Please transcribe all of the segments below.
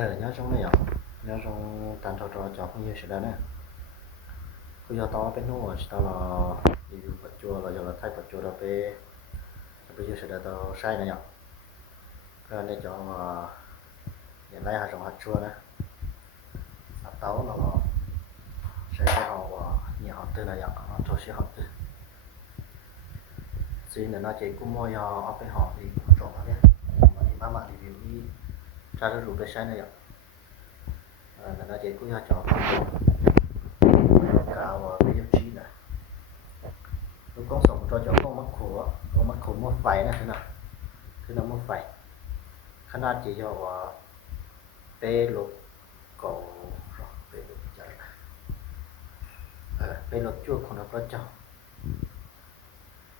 nhớ trong này nhớ trong tàn trò cho không nhiều sự đó nè cứ giờ to bên nô tao là review vật chua là giờ là thay vật chua là về bây giờ sẽ là tao sai này nhở cái này cho hiện nay hạt trồng hạt chua nè tao là sẽ họ nhiều hạt từ này nhở cho sẽ hạt từ xin là nó chỉ cũng mua ở bên họ thì trồng nó nhé mà đi mà review đi ra được cái sai này nhở là nó chỉ cũng cho cả bây giờ chi này lúc có sống cho con mắt khổ một vài này thế nàoคือน้ำมันไฟขนาดที่จะว่าเปลดก็เปลดใจเปลดชั่วของพระเจ้า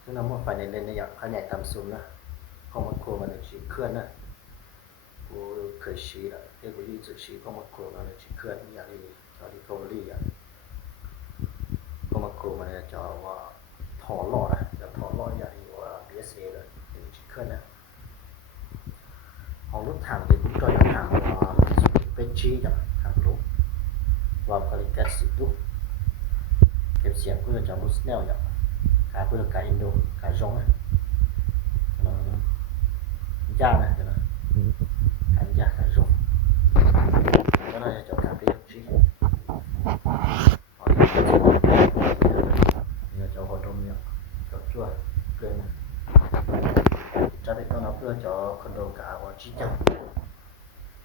คือน้ำมันไฟในเลนเนี่ยขนาดต่ำสุดนะของมันโคมันสิเคลื่อนนะกูเคยชี้แล้วที่กูยืดชี้ของมันโคมันสิเคลื่อนอย่างที่เกาหลีอ่ะของมันโคมันจะว่าถอล้อนะจะถอล้ออย่างที่ว่า BSA เลยสิเคลื่อนนะของรถถังที่ก็ยังถามว่าเป็นชี้จากทางรถว่าผลิตกัสสิตุเก็บเสียงเพื่อจะมุสแนวอย่างขายเพื่อขายอินโดขายจงนะยากนะเดี๋ยวนะขายยากขายจงก็น่าจะจบการเป็นชี้เนี่ยจะหัวดมเนี่ยจบชั่วเกินนะจะได้ต้องเอาเพื่อจะคอนโดกับว่าชี้จัง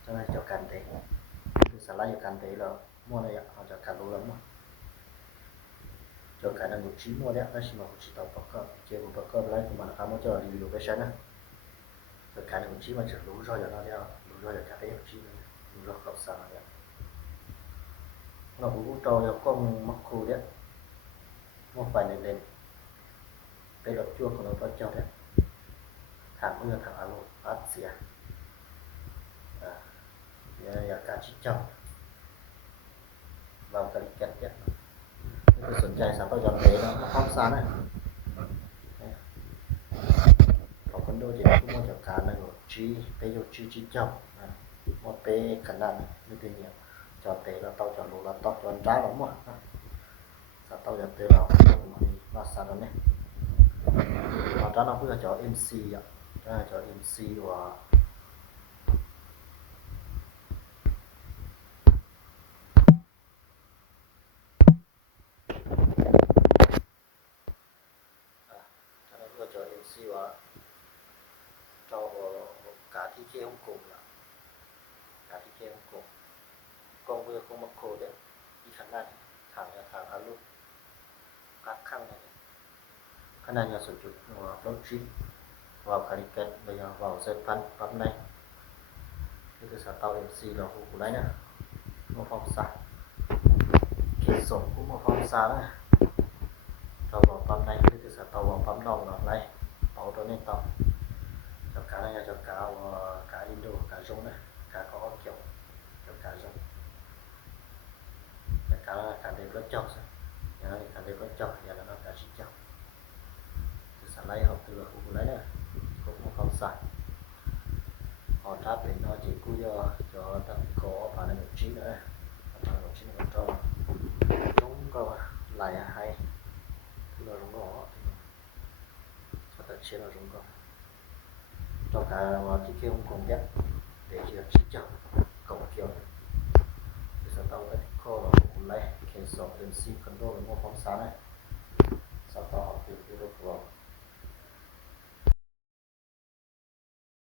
cho nên cho cần thếคือสไลด์กันthế là mua này họ cho cần lắm mà cho cần là một chí mua đấy đó chỉ mà một chí tàu bọc cơ chơi một bọc cơ lấy của mình không có cho review cái sáng á cho cần là một chí mà chỉ đủ rồi nó theo đủ rồi là cả đấy một chí đủ rồi không sao nữa nó cũng trâu cho con mắc khu đấy một vài này lên cái đợt chua của nó có cho đấy thằng mưa thằng alo Asiaอยากการชิดเจ้าเรากริกันเนี่ยไม่สนใจสาวต้องยอมเตะนะมาเข้าซ่านะของคนดูจะทุกโมจากการนะจีไปอยู่จีเจ้าหมดไปขนาดไม่เป็นเนี่ยจอดเตะเราต้องจอดรูเราต้องจอดจ้าเราหมดสาวต้องยอมเตะเรามาซ่าแล้วเนี่ยเราจ้าเราเพื่อจอด MC อ่ะจอด MC ว่าว่าเจ้ากาที่เกี่ยวกงล่ะกาที่เกี่ยวกงกงเพื่อกงมักโคเด้อีขนาดทางอาลุกักข้างนี่ขนาดยาสุจุว่ารถจิว่าคาริเกตไปยังว่าเซพันปั๊บในคือสตาร์ MC เราฮู้ไหนนะมาพร้อมซะเขตส่งกูมาพร้อมซะนะเราบอกปั๊บในคือสตาร์ว่าปั๊มนอกเนาะไหนเอาตัวนี้ต่อจากการนี้จากการอินโดการจงนะการก็เกี่ยวกับการจงจากการเดินรถจอดอย่างนั้นการเดินรถจอดอย่างนั้นการชิดจอดคือสไลด์เขาตัวกูเลยนะกูมาความสะhọ trả tiền nó chỉ cứ cho tận có phản ứng trí nữa phản ứng trí nữa cho chúng có lại hay thì nó đúng đó tất nhiên là chúng có cho cả vào cái kia không còn biết để chỉ chỉ cho cộng kiểu thì sau đó cái kho là cũng lấy cái số MC control một phong sáng này sau đó thì cái